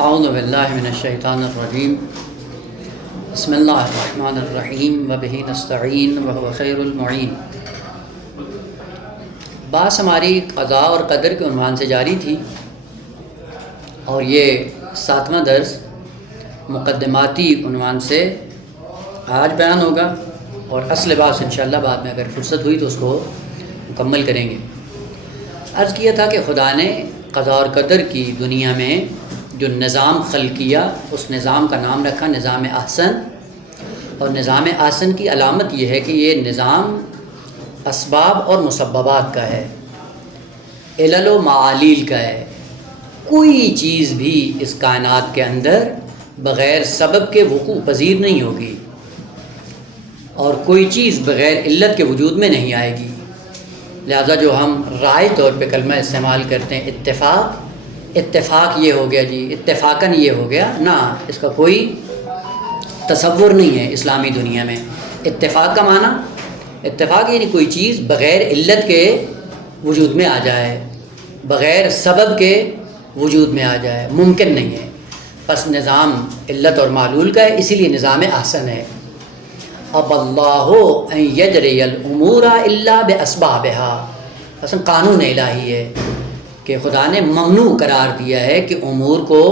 اعوذ باللہ من الشیطان الرجیم بسم اللہ الرحمن الرحیم وبہ نستعین وہو خیر المعین۔ بات ہماری قضاء اور قدر کے عنوان سے جاری تھی، اور یہ 7واں درس مقدماتی عنوان سے آج بیان ہوگا، اور اصل بات انشاءاللہ بعد میں اگر فرصت ہوئی تو اس کو مکمل کریں گے۔ عرض کیا تھا کہ خدا نے قضاء اور قدر کی دنیا میں جو نظام خلق کیا، اس نظام کا نام رکھا نظام احسن، اور نظام احسن کی علامت یہ ہے کہ یہ نظام اسباب اور مسببات کا ہے، علل و معالیل کا ہے۔ کوئی چیز بھی اس کائنات کے اندر بغیر سبب کے وقوع پذیر نہیں ہوگی، اور کوئی چیز بغیر علت کے وجود میں نہیں آئے گی۔ لہذا جو ہم رائے طور پہ کلمہ استعمال کرتے ہیں اتفاق یہ ہو گیا جی، اتفاقاً یہ ہو گیا، نہ، اس کا کوئی تصور نہیں ہے اسلامی دنیا میں۔ اتفاق کا معنی، اتفاق یعنی کوئی چیز بغیر علت کے وجود میں آ جائے، بغیر سبب کے وجود میں آ جائے، ممکن نہیں ہے۔ پس نظام علت اور معلول کا ہے، اسی لیے نظام احسن ہے۔ اب اللہ ان یجری الامور الا باسبابها، اصل قانون الہی ہے کہ خدا نے ممنوع قرار دیا ہے کہ امور کو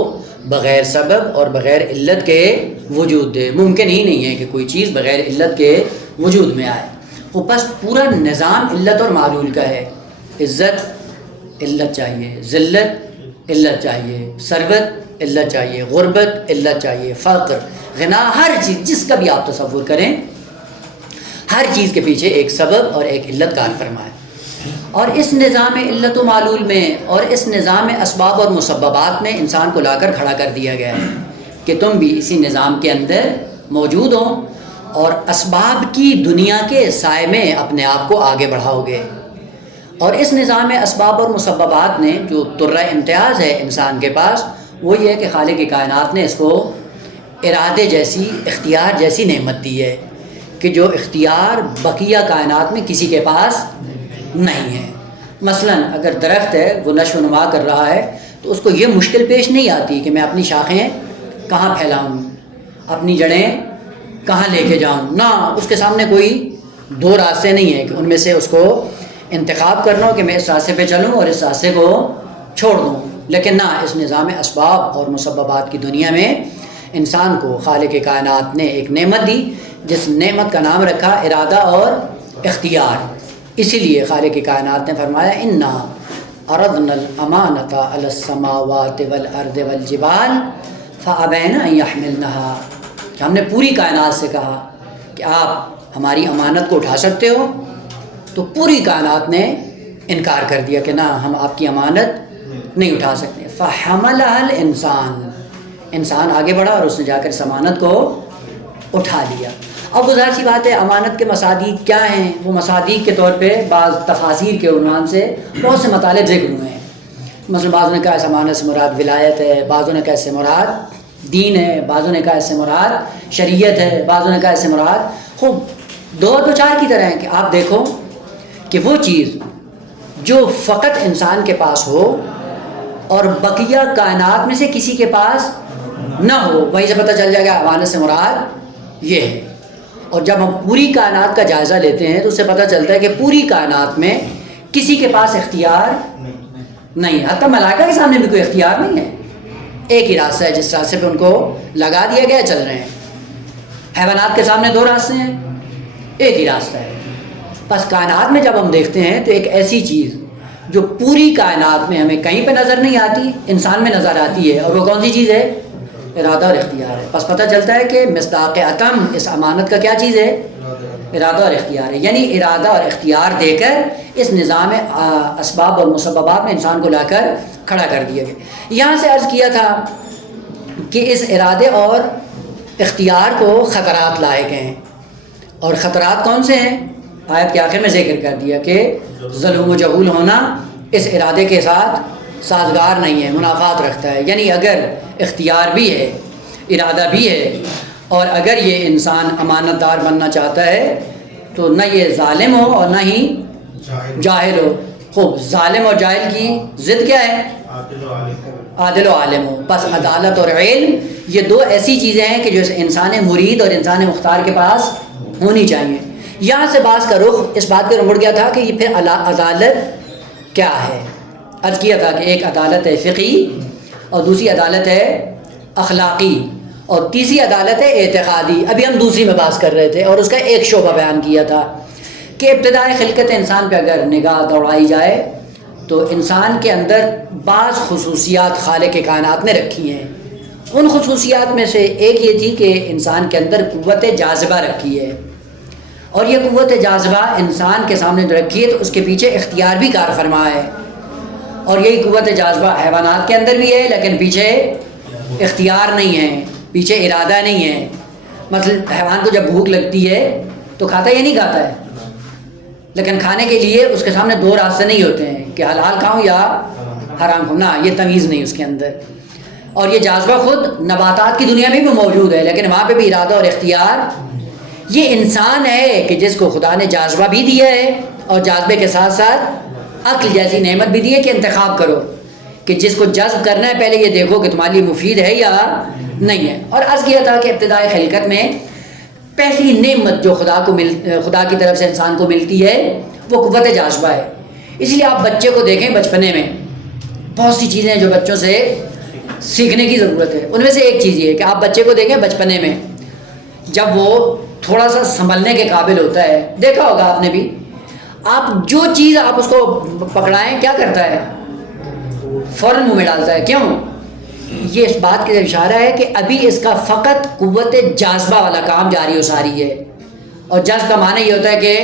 بغیر سبب اور بغیر علت کے وجود دے۔ ممکن ہی نہیں ہے کہ کوئی چیز بغیر علت کے وجود میں آئے۔ وہ بس پورا نظام علت اور معلول کا ہے۔ عزت علت چاہیے، ذلت علت چاہیے، ثروت علت چاہیے، غربت علت چاہیے، فقر، غنا، ہر چیز جس کا بھی آپ تصور کریں، ہر چیز کے پیچھے ایک سبب اور ایک علت کار فرما ہے۔ اور اس نظام علت و معلول میں اور اس نظام اسباب اور مسببات میں انسان کو لا کر کھڑا کر دیا گیا ہے کہ تم بھی اسی نظام کے اندر موجود ہو، اور اسباب کی دنیا کے سائے میں اپنے آپ کو آگے بڑھاؤ گے۔ اور اس نظام اسباب اور مسببات نے جو طرہ امتیاز ہے انسان کے پاس، وہ یہ ہے کہ خالق کائنات نے اس کو ارادے جیسی، اختیار جیسی نعمت دی ہے کہ جو اختیار بقیہ کائنات میں کسی کے پاس نہیں ہے۔ مثلا اگر درخت ہے، وہ نشو و نما کر رہا ہے، تو اس کو یہ مشکل پیش نہیں آتی کہ میں اپنی شاخیں کہاں پھیلاؤں، اپنی جڑیں کہاں لے کے جاؤں، نہ، اس کے سامنے کوئی دو راستے نہیں ہے کہ ان میں سے اس کو انتخاب کرنا ہو کہ میں اس راستے پہ چلوں اور اس راستے کو چھوڑ دوں۔ لیکن نہ، اس نظام اسباب اور مسببات کی دنیا میں انسان کو خالق کائنات نے ایک نعمت دی، جس نعمت کا نام رکھا ارادہ اور اختیار۔ اسی لیے خالق کائنات نے فرمایا انا عرضنا الامانۃ علی السماوات والارض والجبال فابین ان یحملنها، کہ ہم نے پوری کائنات سے کہا کہ آپ ہماری امانت کو اٹھا سکتے ہو، تو پوری کائنات نے انکار کر دیا کہ نہ، ہم آپ کی امانت نہیں اٹھا سکتے۔ فحملها الانسان، انسان آگے بڑھا اور اس نے جا کر اس امانت کو اٹھا لیا۔ اب وہ ظاہر سی بات ہے، امانت کے مصادیق کیا ہیں؟ وہ مصادیق کے طور پہ بعض تفاسیر کے عنوان سے بہت سے مطالب ذکر ہوئے ہیں۔ مثلا بعضوں نے کہا اس امانت سے مراد ولایت ہے، بعضوں نے کہا اس سے مراد دین ہے، بعضوں نے کہا اس سے مراد شریعت ہے، بعضوں نے کہا اس سے مراد خوب دو چار کی طرح ہے کہ آپ دیکھو کہ وہ چیز جو فقط انسان کے پاس ہو اور بقیہ کائنات میں سے کسی کے پاس نہ ہو، وہیں سے پتہ چل جائے گا امانت سے مراد یہ ہے۔ اور جب ہم پوری کائنات کا جائزہ لیتے ہیں تو اس سے پتہ چلتا ہے کہ پوری کائنات میں کسی کے پاس اختیار نہیں، حتیٰ ملائکہ کے سامنے بھی کوئی اختیار نہیں ہے۔ ایک ہی راستہ ہے جس راستے پہ ان کو لگا دیا گیا، چل رہے ہیں۔ حیوانات کے سامنے دو راستے ہیں، ایک ہی راستہ ہے۔ بس کائنات میں جب ہم دیکھتے ہیں تو ایک ایسی چیز جو پوری کائنات میں ہمیں کہیں پہ نظر نہیں آتی، انسان میں نظر آتی ہے، اور وہ کون سی چیز ہے؟ ارادہ اور اختیار ہے۔ بس پتہ چلتا ہے کہ مصداق اتم اس امانت کا کیا چیز ہے؟ ارادہ اور اختیار ہے۔ یعنی ارادہ اور اختیار دے کر اس نظام اسباب اور مسببات میں انسان کو لا کر کھڑا کر دیا گیا۔ یہاں سے عرض کیا تھا کہ اس ارادے اور اختیار کو خطرات لائق ہیں، اور خطرات کون سے ہیں؟ آیت کے آخر میں ذکر کر دیا کہ ظلم و جہول ہونا اس ارادے کے ساتھ سازگار نہیں ہے، منافات رکھتا ہے۔ یعنی اگر اختیار بھی ہے، ارادہ بھی ہے، اور اگر یہ انسان امانت دار بننا چاہتا ہے تو نہ یہ ظالم ہو اور نہ ہی جاہل ہو۔ خوب، ظالم اور جاہل کی ضد کیا ہے؟ عادل و عالم ہو. بس عدالت اور علم یہ دو ایسی چیزیں ہیں کہ جو انسان مرید اور انسان مختار کے پاس ہونی چاہیے. یہاں سے بعض کا رخ اس بات پر مڑ گیا تھا کہ یہ پھر عدالت کیا ہے. عرض کیا تھا کہ ایک عدالت ہے فقہی اور دوسری عدالت ہے اخلاقی اور تیسری عدالت ہے اعتقادی. ابھی ہم دوسری میں بحث کر رہے تھے اور اس کا ایک شعبہ بیان کیا تھا کہ ابتدائی خلقت انسان پہ اگر نگاہ دوڑائی جائے تو انسان کے اندر بعض خصوصیات خالق کائنات نے رکھی ہیں. ان خصوصیات میں سے ایک یہ تھی کہ انسان کے اندر قوت جاذبہ رکھی ہے اور یہ قوت جاذبہ انسان کے سامنے جو رکھی ہے تو اس کے پیچھے اختیار بھی کار فرما ہے. اور یہی قوت جاذبہ حیوانات کے اندر بھی ہے لیکن پیچھے اختیار نہیں ہے, پیچھے ارادہ نہیں ہے. مثلا حیوان کو جب بھوک لگتی ہے تو کھاتا یا نہیں کھاتا ہے, لیکن کھانے کے لیے اس کے سامنے دو راستے نہیں ہوتے ہیں کہ حلال کھاؤں یا حرام کھاؤں, نہ یہ تمیز نہیں اس کے اندر. اور یہ جاذبہ خود نباتات کی دنیا میں بھی موجود ہے لیکن وہاں پہ بھی ارادہ اور اختیار. یہ انسان ہے کہ جس کو خدا نے جاذبہ بھی دیا ہے اور جاذبے کے ساتھ ساتھ عقل جیسی نعمت بھی دی ہے کہ انتخاب کرو کہ جس کو جذب کرنا ہے پہلے یہ دیکھو کہ تمہارے لیے مفید ہے یا نہیں ہے. اور عرض کیا تھا کہ ابتدائی خلقت میں پہلی نعمت جو خدا کی طرف سے انسان کو ملتی ہے وہ قوت جاذبہ ہے. اس لیے آپ بچے کو دیکھیں بچپنے میں بہت سی چیزیں جو بچوں سے سیکھنے کی ضرورت ہے. ان میں سے ایک چیز یہ ہے کہ آپ بچے کو دیکھیں بچپنے میں جب وہ تھوڑا سا سنبھلنے کے قابل ہوتا ہے, دیکھا ہوگا آپ نے بھی, آپ جو چیز آپ اس کو پکڑائیں کیا کرتا ہے, فوراً منہ میں ڈالتا ہے. کیوں؟ یہ اس بات کی اشارہ ہے کہ ابھی اس کا فقط قوت جاذبہ والا کام جاری و ساری ہے. اور جذب کا معنی یہ ہوتا ہے کہ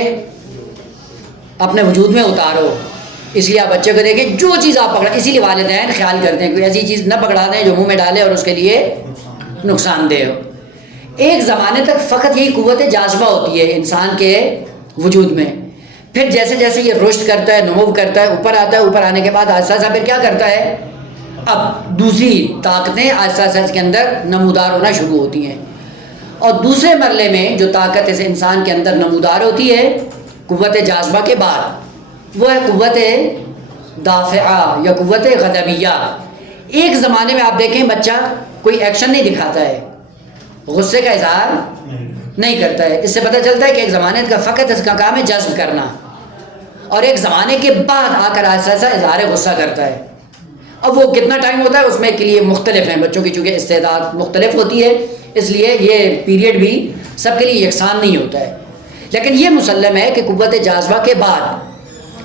اپنے وجود میں اتارو. اس لیے آپ بچے کو دیکھیں جو چیز آپ پکڑا, اسی لیے والدین خیال کرتے ہیں کہ ایسی چیز نہ پکڑا دیں جو منہ میں ڈالے اور اس کے لیے نقصان دہ ہو. ایک زمانے تک فقط یہی قوت جاذبہ ہوتی ہے انسان کے وجود میں. پھر جیسے جیسے یہ رشد کرتا ہے, نمو کرتا ہے, اوپر آتا ہے, اوپر آنے کے بعد آہستہ آہستہ پھر کیا کرتا ہے, اب دوسری طاقتیں آہستہ آہستہ اس کے اندر نمودار ہونا شروع ہوتی ہیں. اور دوسرے مرحلے میں جو طاقت اس انسان کے اندر نمودار ہوتی ہے قوت جاذبہ کے بعد وہ ہے قوت دافعہ یا قوت غضبیہ. ایک زمانے میں آپ دیکھیں بچہ کوئی ایکشن نہیں دکھاتا ہے, غصے کا اظہار نہیں کرتا ہے. اس سے پتہ چلتا ہے کہ ایک زمانے کا فقط اس کا کام ہے جذب کرنا, اور ایک زمانے کے بعد آ کر آہستہ آہستہ اظہار غصہ کرتا ہے. اب وہ کتنا ٹائم ہوتا ہے اس میں کے لیے مختلف ہیں, بچوں کی چونکہ استعداد مختلف ہوتی ہے اس لیے یہ پیریڈ بھی سب کے لیے یکساں نہیں ہوتا ہے. لیکن یہ مسلم ہے کہ قوت جاذبہ کے بعد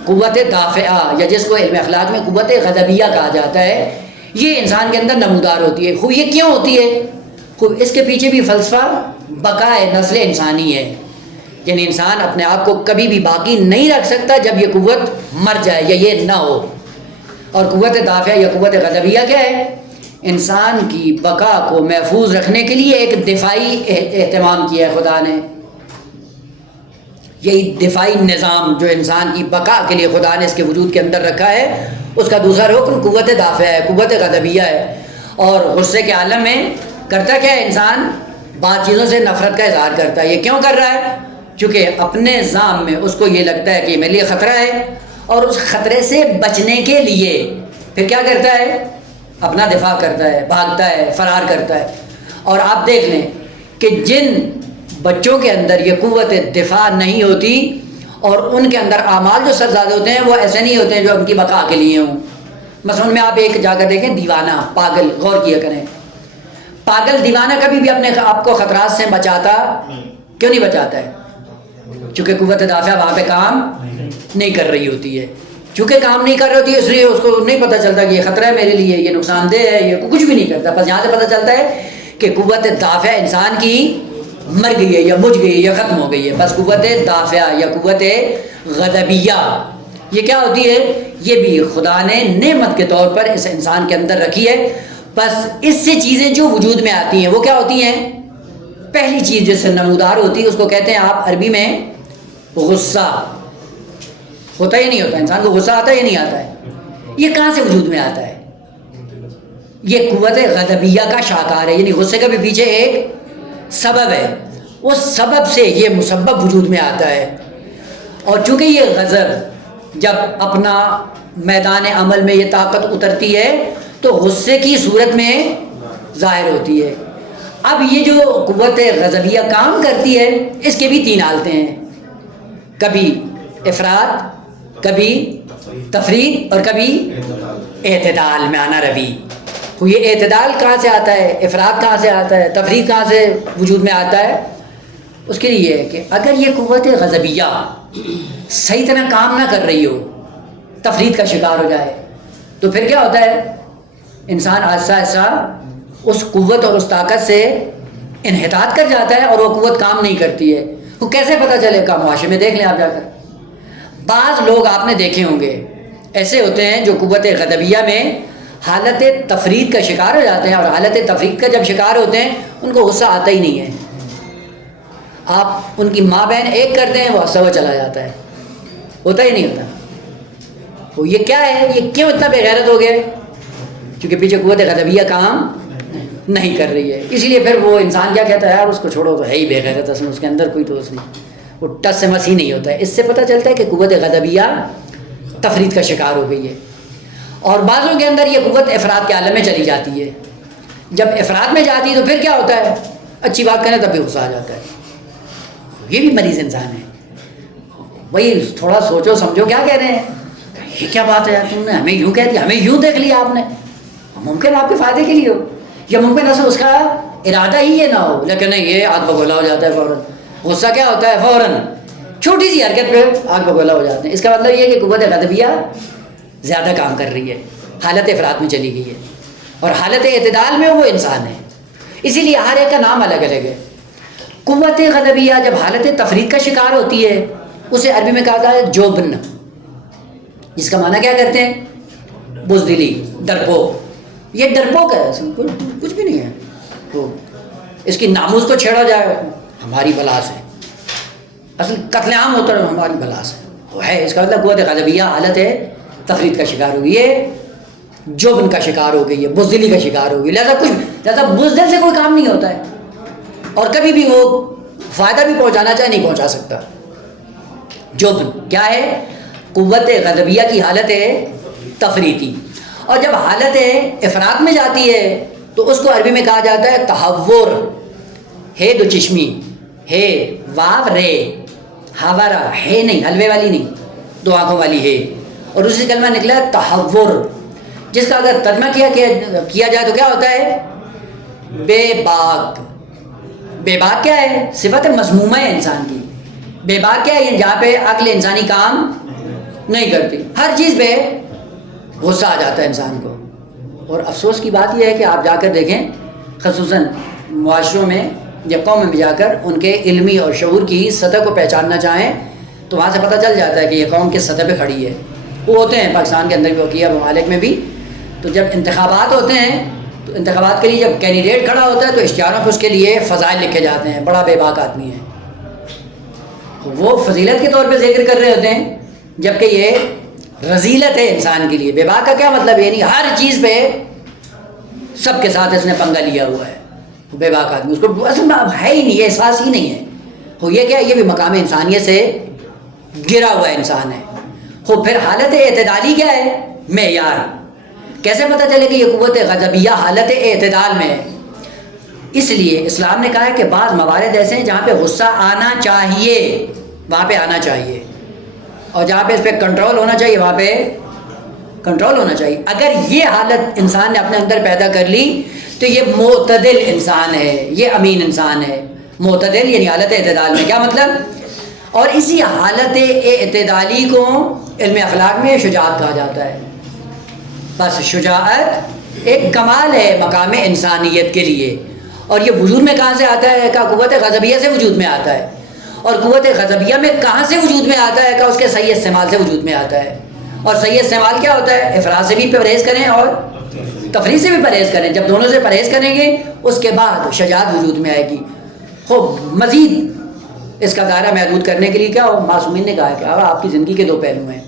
قوت دافعہ یا جس کو علم اخلاق میں قوت غضبیہ کہا جاتا ہے یہ انسان کے اندر نمودار ہوتی ہے. خوب یہ کیوں ہوتی ہے؟ خوب اس کے پیچھے بھی فلسفہ بقائے نسل انسانی ہے. یعنی انسان اپنے آپ کو کبھی بھی باقی نہیں رکھ سکتا جب یہ قوت مر جائے یا یہ نہ ہو. اور قوت دافعہ یا قوت غضبیہ کیا ہے؟ انسان کی بقا کو محفوظ رکھنے کے لیے ایک دفاعی اہتمام کیا ہے خدا نے. یہی دفاعی نظام جو انسان کی بقا کے لیے خدا نے اس کے وجود کے اندر رکھا ہے اس کا دوسرا رکن قوت دافعہ ہے, قوت غضبیہ ہے. اور غصے کے عالم میں کرتا کیا ہے انسان؟ بعض چیزوں سے نفرت کا اظہار کرتا ہے. یہ کیوں کر رہا ہے؟ چونکہ اپنے ذام میں اس کو یہ لگتا ہے کہ میرے لیے خطرہ ہے اور اس خطرے سے بچنے کے لیے پھر کیا کرتا ہے؟ اپنا دفاع کرتا ہے, بھاگتا ہے, فرار کرتا ہے. اور آپ دیکھ لیں کہ جن بچوں کے اندر یہ قوت دفاع نہیں ہوتی اور ان کے اندر اعمال جو سرزادے ہوتے ہیں وہ ایسے نہیں ہوتے ہیں جو ان کی بقا کے لیے ہوں. مثلا ان میں آپ ایک جا کر دیکھیں دیوانہ, پاگل, غور کیا کریں. پاگل دیوانہ کبھی بھی اپنے آپ کو خطرات سے بچاتا کیوں نہیں بچاتا ہے؟ چونکہ قوت دافعہ وہاں پہ کام نہیں کر رہی ہوتی ہے. چونکہ کام نہیں کر رہی ہوتی ہے اس لیے اس کو نہیں پتہ چلتا کہ یہ خطرہ ہے میرے لیے, یہ نقصان دہ ہے, یہ کچھ بھی نہیں کرتا. بس یہاں سے پتہ چلتا ہے کہ قوت دافعہ انسان کی مر گئی ہے یا بجھ گئی ہے یا ختم ہو گئی ہے. بس قوت دافعہ یا قوت غضبیہ یہ کیا ہوتی ہے؟ یہ بھی خدا نے نعمت کے طور پر اس انسان کے اندر رکھی ہے. بس اس سے چیزیں جو وجود میں آتی ہیں وہ کیا ہوتی ہیں؟ پہلی چیز جس سے نمودار ہوتی ہے اس کو کہتے ہیں آپ عربی میں غصہ. ہوتا یا نہیں ہوتا؟ انسان کو غصہ آتا ہے یا نہیں آتا ہے؟ یہ کہاں سے وجود میں آتا ہے؟ یہ قوت غضبیہ کا شاہکار ہے. یعنی غصے کا بھی پیچھے ایک سبب ہے, اس سبب سے یہ مسبب وجود میں آتا ہے. اور چونکہ یہ غضب جب اپنا میدان عمل میں یہ طاقت اترتی ہے تو غصے کی صورت میں ظاہر ہوتی ہے۔ اب یہ جو قوت غضبیہ کام کرتی ہے اس کے بھی 3 حالتیں ہیں، کبھی افراط، کبھی تفریط اور کبھی اعتدال میں آنا روی۔ تو یہ اعتدال کہاں سے آتا ہے، افراط کہاں سے آتا ہے، تفریط کہاں سے وجود میں آتا ہے؟ اس کے لیے یہ ہے کہ اگر یہ قوت غضبیہ صحیح طرح کام نہ کر رہی ہو، تفریط کا شکار ہو جائے، تو پھر کیا ہوتا ہے؟ انسان آہستہ آہستہ اس قوت اور اس طاقت سے انحطاط کر جاتا ہے اور وہ قوت کام نہیں کرتی ہے۔ وہ کیسے پتہ چلے گا؟ معاشرے میں دیکھ لیں آپ جا کر، بعض لوگ آپ نے دیکھے ہوں گے ایسے ہوتے ہیں جو قوت غضبیہ میں حالت تفریط کا شکار ہو جاتے ہیں، اور حالت تفریط کا جب شکار ہوتے ہیں ان کو غصہ آتا ہی نہیں ہے۔ آپ ان کی ماں بہن ایک کرتے ہیں وہ غصہ ہوا چلا جاتا ہے، ہوتا ہی نہیں ہوتا۔ تو یہ کیا ہے؟ یہ کیوں اتنا بے غیرت ہو گیا؟ کیونکہ پیچھے قوت غضبیہ کام نہیں کر رہی ہے۔ اسی لیے پھر وہ انسان کیا کہتا ہے؟ یار اس کو چھوڑو، تو ہے ہی بے غیرت، اصل میں اس کے اندر کوئی دوست نہیں، وہ ٹس سے مس ہی نہیں ہوتا ہے۔ اس سے پتہ چلتا ہے کہ قوت غضبیہ تفریط کا شکار ہو گئی ہے۔ اور بعضوں کے اندر یہ قوت افراد کے عالم میں چلی جاتی ہے۔ جب افراد میں جاتی ہے تو پھر کیا ہوتا ہے؟ اچھی بات کریں تب بھی غصہ آ جاتا ہے۔ یہ بھی مریض انسان ہے۔ بھائی تھوڑا سوچو سمجھو کیا کہہ رہے ہیں، یہ کیا بات ہے یار، تم نے ہمیں یوں کہہ دیا، ہمیں یوں دیکھ لیا آپ نے۔ ممکن آپ کے فائدے کے لیے ہو، یا ممکن اصل اس کا ارادہ ہی یہ نہ ہو، لیکن نہیں، یہ آگ بگولا ہو جاتا ہے فوراً۔ غصہ کیا ہوتا ہے؟ فوراً چھوٹی سی حرکت پہ آگ بگولا ہو جاتے ہیں۔ اس کا مطلب یہ ہے کہ قوت غضبیہ زیادہ کام کر رہی ہے، حالت افراط میں چلی گئی ہے، اور حالت اعتدال میں وہ انسان ہے۔ اسی لیے ہر ایک کا نام الگ الگ ہے۔ قوت غضبیہ جب حالت تفریط کا شکار ہوتی ہے اسے عربی میں کہا جاتا ہے جوبن، جس کا معنی کیا کرتے ہیں؟ بزدلی، ڈرپوک۔ یہ ڈرپوک ہے، کچھ بھی نہیں ہے۔ تو اس کی ناموس کو چھیڑا جائے ہماری بلا سے، اصل قتل عام ہوتا ہے ہماری بلا سے، وہ ہے۔ اس کا مطلب قوت غضبیہ حالت تفریط کا شکار ہو گئی ہے، جوبن کا شکار ہو گئی ہے، بزدلی کا شکار ہو گئی۔ لہذا بزدل سے کوئی کام نہیں ہوتا ہے، اور کبھی بھی وہ فائدہ بھی پہنچانا چاہے نہیں پہنچا سکتا۔ جوبن کیا ہے؟ قوت غضبیہ کی حالت ہے تفریطی۔ اور جب حالت افراط میں جاتی ہے تو اس کو عربی میں کہا جاتا ہے تحور، ہے دو چشمی، ہے واو رے، ہاورا ہے نہیں، حلوے والی نہیں، 2 آنکھوں والی ہے، اور اسی کلمہ نکلا ہے تحور، جس کا اگر ترجمہ کیا جائے تو کیا ہوتا ہے؟ بے باک۔ بے باک کیا ہے؟ صفت مذمومہ ہے انسان کی۔ بے باک کیا ہے؟ جہاں پہ عقل انسانی کام نہیں کرتی، ہر چیز پہ غصہ آ جاتا ہے انسان کو۔ اور افسوس کی بات یہ ہے کہ آپ جا کر دیکھیں، خصوصاً معاشروں میں یا قوم میں جا کر ان کے علمی اور شعور کی سطح کو پہچاننا چاہیں تو وہاں سے پتہ چل جاتا ہے کہ یہ قوم کس سطح پہ کھڑی ہے۔ وہ ہوتے ہیں پاکستان کے اندر بھی، وقیہ ممالک میں بھی، تو جب انتخابات ہوتے ہیں تو انتخابات کے لیے جب کینڈیڈیٹ کھڑا ہوتا ہے تو اشتہاروں پہ اس کے لیے فضائل لکھے جاتے ہیں، بڑا بے باک آدمی ہے، وہ فضیلت کے طور پہ ذکر کر رہے ہوتے ہیں، جبکہ یہ رذیلت ہے انسان کے لیے۔ بے باک کا کیا مطلب ہے؟ یعنی ہر چیز پہ سب کے ساتھ اس نے پنگا لیا ہوا ہے، بے باک آدمی، اس کو اصل میں ہے ہی نہیں، یہ احساس ہی نہیں ہے۔ وہ یہ کیا ہے؟ یہ بھی مقام انسانیت سے گرا ہوا انسان ہے۔ وہ پھر حالت اعتدالی کیا ہے؟ معیار۔ کیسے پتہ چلے کہ یہ قوت غضبیہ حالت اعتدال میں ہے؟ اس لیے اسلام نے کہا ہے کہ بعض موارد ایسے ہیں جہاں پہ غصہ آنا چاہیے وہاں پہ آنا چاہیے، اور جہاں پہ اس پہ کنٹرول ہونا چاہیے وہاں پہ کنٹرول ہونا چاہیے۔ اگر یہ حالت انسان نے اپنے اندر پیدا کر لی تو یہ معتدل انسان ہے، یہ امین انسان ہے۔ معتدل یعنی حالت اعتدال میں، کیا مطلب؟ اور اسی حالت اعتدالی کو علم اخلاق میں شجاعت کہا جاتا ہے۔ بس شجاعت ایک کمال ہے مقام انسانیت کے لیے، اور یہ وجود میں کہاں سے آتا ہے؟ کہ قوت غضبیہ سے وجود میں آتا ہے۔ اور قوت غضبیہ میں کہاں سے وجود میں آتا ہے؟ کہ اس کے صحیح استعمال سے وجود میں آتا ہے۔ اور صحیح استعمال کیا ہوتا ہے؟ افراط سے بھی پرہیز کریں اور تفریط سے بھی پرہیز کریں۔ جب دونوں سے پرہیز کریں گے اس کے بعد شجاعت وجود میں آئے گی۔ خوب مزید اس کا دائرہ محدود کرنے کے لیے کیا ہو، معصومین نے کہا ہے کہ آپ کی زندگی کے 2 پہلو ہیں،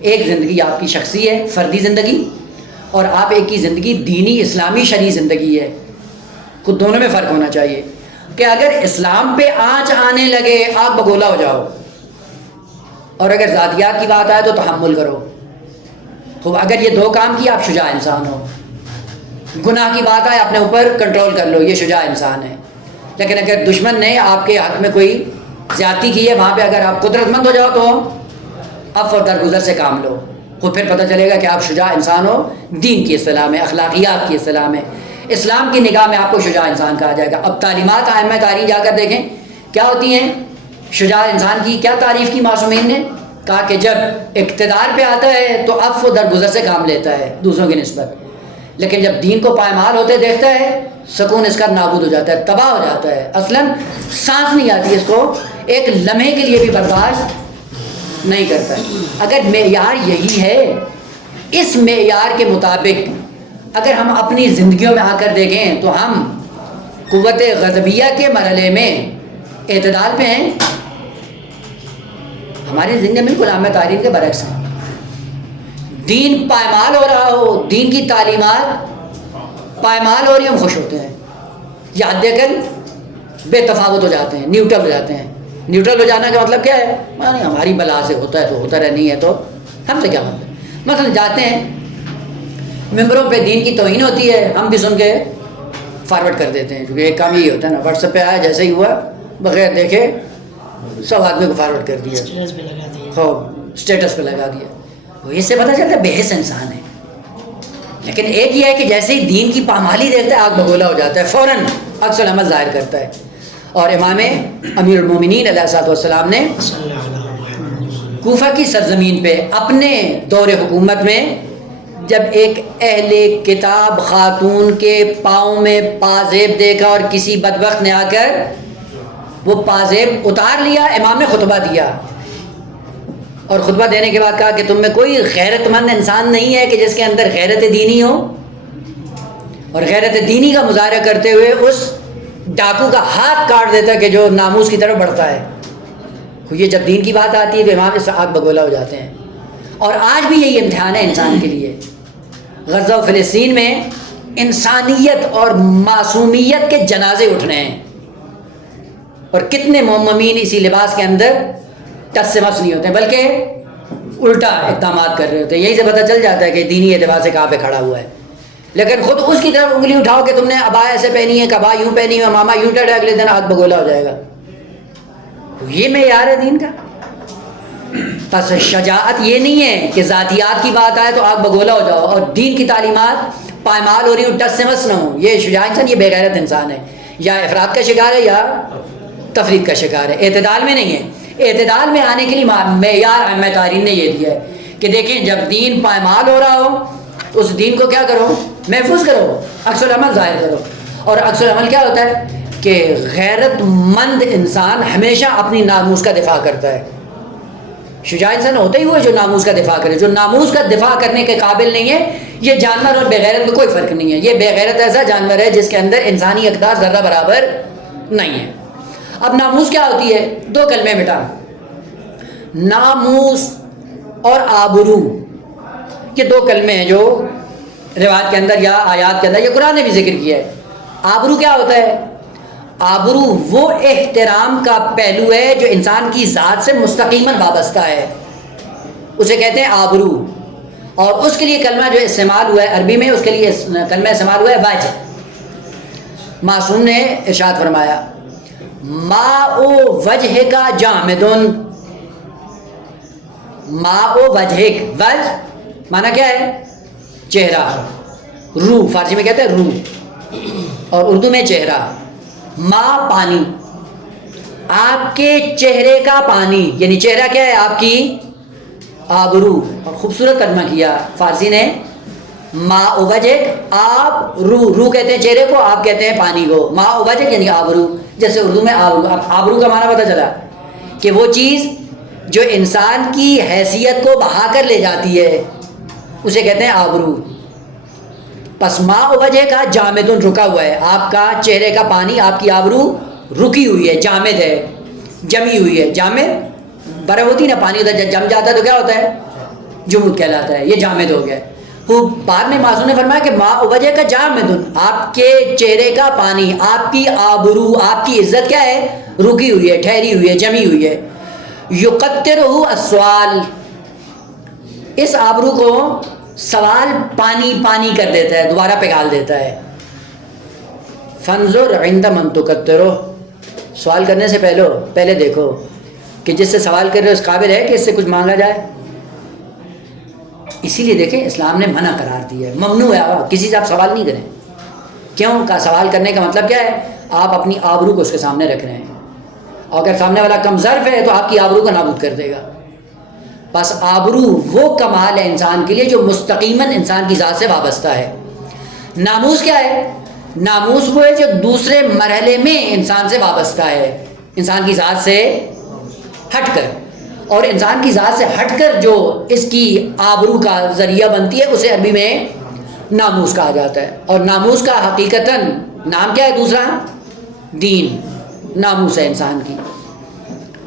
ایک زندگی آپ کی شخصی ہے، فردی زندگی، اور آپ ایک کی زندگی دینی اسلامی شرعی زندگی ہے۔ خود دونوں میں فرق ہونا چاہیے کہ اگر اسلام پہ آنچ آنے لگے آگ بگولا ہو جاؤ، اور اگر ذاتیات کی بات آئے تو تحمل کرو۔ خوب اگر یہ 2 کام کیے آپ شجاع انسان ہو۔ گناہ کی بات آئے اپنے اوپر کنٹرول کر لو، یہ شجاع انسان ہے. لیکن اگر دشمن نے آپ کے حق میں کوئی زیادتی کی ہے، وہاں پہ اگر آپ قدرت مند ہو جاؤ تو عفو اور درگزر سے کام لو. خود پھر پتہ چلے گا کہ آپ شجاع انسان ہو، دین کی اصطلاح میں، اخلاقیات کی اصطلاح میں، اسلام کی نگاہ میں آپ کو شجاع انسان کہا جائے گا. اب تعلیمات ائمہ تاریخ جا کر دیکھیں کیا ہوتی ہیں شجاع انسان کی. کیا تعریف کی معصومین نے؟ کہا کہ جب اقتدار پہ آتا ہے تو عفو و درگزر سے کام لیتا ہے دوسروں کی نسبت، لیکن جب دین کو پائمال ہوتے دیکھتا ہے سکون اس کا نابود ہو جاتا ہے، تباہ ہو جاتا ہے. اصلاً سانس نہیں آتی اس کو، ایک لمحے کے لیے بھی برداشت نہیں کرتا. اگر معیار یہی ہے، اس معیار کے مطابق اگر ہم اپنی زندگیوں میں آ کر دیکھیں تو ہم قوت غضبیہ کے مرحلے میں اعتدال پہ ہیں. ہماری زندگی بالکل عامہ تاریخ کے برعکس ہیں. دین پائمال ہو رہا ہو، دین کی تعلیمات پائمال ہو رہی ہیں، ہم خوش ہوتے ہیں. یاد دے کر بے تفاوت ہو جاتے ہیں، نیوٹرل ہو جاتے ہیں. نیوٹرل ہو جانا کا مطلب کیا ہے؟ معنی ہماری بلا سے ہوتا ہے تو ہوتا رہے، نہیں ہے تو ہم سے کیا مطلب. مثلا جاتے ہیں ممبروں پہ دین کی توہین ہوتی ہے، ہم بھی سن کے فارورڈ کر دیتے ہیں، کیونکہ ایک کام یہی ہوتا ہے نا، واٹس ایپ پہ آیا جیسے ہی ہوا بغیر دیکھے سب آدمی کو فارورڈ کر دیا، اسٹیٹس پہ لگا دیا. اس سے پتہ چلتا ہے بے حس انسان ہے. لیکن ایک یہ ہے کہ جیسے ہی دین کی پامالی دیکھتا ہے آگ بگولا ہو جاتا ہے، فوراً عکس العمل ظاہر کرتا ہے. اور امام امیر المومنین علیہ الصلوۃ والسلام نے کوفہ کی سرزمین پہ اپنے دور حکومت میں جب ایک اہل کتاب خاتون کے پاؤں میں پازیب دیکھا اور کسی بدبخت نے آ کر وہ پازیب اتار لیا، امام نے خطبہ دیا اور خطبہ دینے کے بعد کہا کہ تم میں کوئی غیرت مند انسان نہیں ہے کہ جس کے اندر غیرت دینی ہو. اور غیرت دینی کا مظاہرہ کرتے ہوئے اس ڈاکو کا ہاتھ کاٹ دیتا ہے کہ جو ناموس کی طرف بڑھتا ہے. یہ جب دین کی بات آتی ہے تو امام اس سے آگ بگولا ہو جاتے ہیں. اور آج بھی یہی امتحان ہے انسان کے لیے. غزہ و فلسطین میں انسانیت اور معصومیت کے جنازے اٹھ رہے ہیں، اور کتنے مومنین اسی لباس کے اندر ٹس سے مس نہیں ہوتے بلکہ الٹا اقدامات کر رہے ہوتے ہیں. یہی سے پتہ چل جاتا ہے کہ دینی اعتبار سے کہاں پہ کھڑا ہوا ہے. لیکن خود اس کی طرف انگلی اٹھاؤ کہ تم نے ابا ایسے پہنی ہے، کبا یوں پہنی ہے، ماما یوں ٹیڑھا، اگلے دن آگ بگولا ہو جائے گا. یہ معیار ہے دین کا. پس شجاعت یہ نہیں ہے کہ ذاتیات کی بات آئے تو آگ بگولا ہو جاؤ اور دین کی تعلیمات پائمال ہو رہی ہوں ٹس سے مس نہ ہوں. یہ شجاع انسان، یہ بے غیرت انسان ہے، یا افراد کا شکار ہے یا تفرید کا شکار ہے، اعتدال میں نہیں ہے. اعتدال میں آنے کے لیے معیار ائمہ تاریخ نے یہ دیا ہے کہ دیکھیں جب دین پائمال ہو رہا ہو اس دین کو کیا کرو؟ محفوظ کرو، عکس العمل ظاہر کرو. اور عکس العمل کیا ہوتا ہے کہ غیرت مند انسان ہمیشہ اپنی ناموس کا دفاع کرتا ہے. شجاع انسان ہوتا ہی وہ ہے جو ناموس کا دفاع کرے. جو ناموس کا دفاع کرنے کے قابل نہیں ہے، یہ جانور اور بے غیرت میں کوئی فرق نہیں ہے. یہ بے غیرت ایسا جانور ہے جس کے اندر انسانی اقدار ذرہ برابر نہیں ہے. اب ناموس کیا ہوتی ہے؟ دو کلمے بیٹا، ناموس اور آبرو. یہ دو کلمے ہیں جو روایت کے اندر یا آیات کے اندر یا قرآن نے بھی ذکر کیا ہے. آبرو کیا ہوتا ہے؟ آبرو وہ احترام کا پہلو ہے جو انسان کی ذات سے مستقیماً وابستہ ہے، اسے کہتے ہیں آبرو. اور اس کے لیے کلمہ جو استعمال ہوا ہے عربی میں، اس کے لیے کلمہ استعمال ہوا ہے وجہ. معصوم نے ارشاد فرمایا ماء وجہ کا جامدن. ماء وجہک، وجہ معنی کیا ہے؟ چہرہ، روح فارسی میں کہتے ہیں روح، اور اردو میں چہرہ. ماء پانی، آپ کے چہرے کا پانی، یعنی چہرہ کیا ہے؟ آپ کی آبرو. اور خوبصورت ترجمہ کیا فارسی نے، ماء وجہک، آپ روح، روح کہتے ہیں چہرے کو، آپ کہتے ہیں پانی کو. ماء وجہک یعنی آبرو. جیسے اردو میں آبرو کا معنی پتہ چلا کہ وہ چیز جو انسان کی حیثیت کو بہا کر لے جاتی ہے اسے کہتے ہیں آبرو. پس ماء وجہ کا جامدن، رکا ہوا ہے. آپ کا چہرے کا پانی، آپ کی آبرو رکی ہوئی ہے، جامد ہے، جمی ہوئی ہے. جامد برف ہوتی نا، پانی ادھر جم جاتا ہے تو کیا ہوتا ہے؟ جمود کہلاتا ہے. یہ جامد ہو گیا. وہ بعد میں معصوم نے فرمایا کہ ماء وجہ کا جامدن، آپ کے چہرے کا پانی، آپ کی آبرو، آپ کی عزت کیا ہے؟ رکی ہوئی ہے، ٹھہری ہوئی ہے، جمی ہوئی ہے. یقطرہ السوال، اس آبرو کو سوال پانی پانی کر دیتا ہے، دوبارہ پگھال دیتا ہے. فانظر عند من تکترو، سوال کرنے سے پہلے دیکھو کہ جس سے سوال کر رہے اس قابل ہے کہ اس سے کچھ مانگا جائے. اسی لیے دیکھیں اسلام نے منع قرار دیا ہے، ممنوع ہے کسی سے آپ سوال نہیں کریں. کیوں کا سوال کرنے کا مطلب کیا ہے؟ آپ اپنی آبرو کو اس کے سامنے رکھ رہے ہیں، اور اگر سامنے والا کم ظرف ہے تو آپ کی آبرو کو نابود کر دے گا. بس آبرو وہ کمال ہے انسان کے لیے جو مستقیماً انسان کی ذات سے وابستہ ہے. ناموس کیا ہے؟ ناموس وہ ہے جو دوسرے مرحلے میں انسان سے وابستہ ہے، انسان کی ذات سے ہٹ کر. اور انسان کی ذات سے ہٹ کر جو اس کی آبرو کا ذریعہ بنتی ہے اسے عربی میں ناموس کہا جاتا ہے. اور ناموس کا حقیقتاً نام کیا ہے؟ دوسرا دین ناموس ہے انسان کی،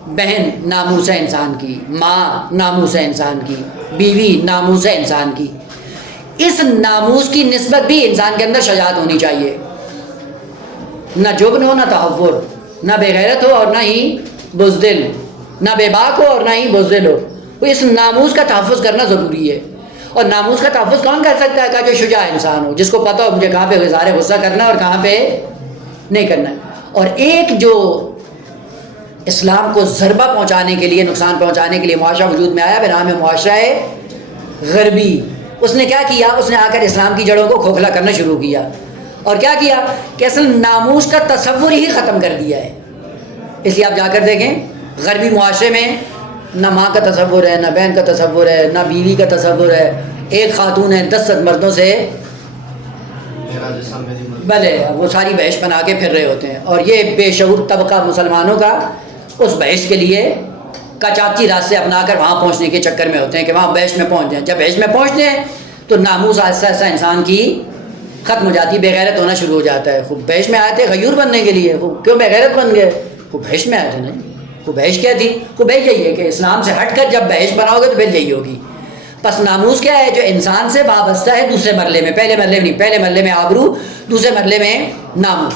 بہن ناموس ہے انسان کی، ماں ناموس ہے انسان کی، بیوی ناموس ہے انسان کی. اس ناموس کی نسبت بھی انسان کے اندر شجاعت ہونی چاہیے، نہ جبن ہو، نہ تحور، نہ بے غیرت ہو اور نہ ہی بزدل، نہ بے باک ہو اور نہ ہی بزدل ہو. اس ناموس کا تحفظ کرنا ضروری ہے. اور ناموس کا تحفظ کون کر سکتا ہے؟ جو شجاع انسان ہو، جس کو پتہ ہو مجھے کہاں پہ اظہار غصہ کرنا ہے اور کہاں پہ نہیں کرنا ہے. اور ایک جو اسلام کو ضربہ پہنچانے کے لیے، نقصان پہنچانے کے لیے معاشرہ وجود میں آیا، بنام معاشرہ غربی. اس نے کیا کیا؟ اس نے آ کر اسلام کی جڑوں کو کھوکھلا کرنا شروع کیا. اور کیا کیا کہ اصل ناموس کا تصور ہی ختم کر دیا ہے. اس لیے آپ جا کر دیکھیں غربی معاشرے میں نہ ماں کا تصور ہے، نہ بہن کا تصور ہے، نہ بیوی کا تصور ہے. ایک خاتون ہے 10 مردوں سے بھلے وہ ساری بحث بنا کے پھر رہے ہوتے ہیں. اور یہ بے شعور طبقہ مسلمانوں کا اس بحث کے لیے کچاچی راستے اپنا کر وہاں پہنچنے کے چکر میں ہوتے ہیں کہ وہاں بحث میں پہنچ جائیں. جب بحث میں پہنچتے ہیں تو ناموس آہستہ آہستہ انسان کی ختم ہو جاتی ہے، بے غیرت ہونا شروع ہو جاتا ہے. خوب بحث میں آئے تھے غیور بننے کے لیے، خوب کیوں بے غیرت بن گئے؟ خوب بحث میں آئے تھے. نہیں، خوب بحث کیا تھی؟ خوب بحث یہی ہے کہ اسلام سے ہٹ کر جب بحث بناؤ گے تو پھر یہی ہوگی. پس ناموس کیا ہے؟ جو انسان سے وابستہ ہے دوسرے مرحلے میں، پہلے مرحلے میں نہیں. پہلے مرحلے میں آبرو، دوسرے مرحلے میں ناموس.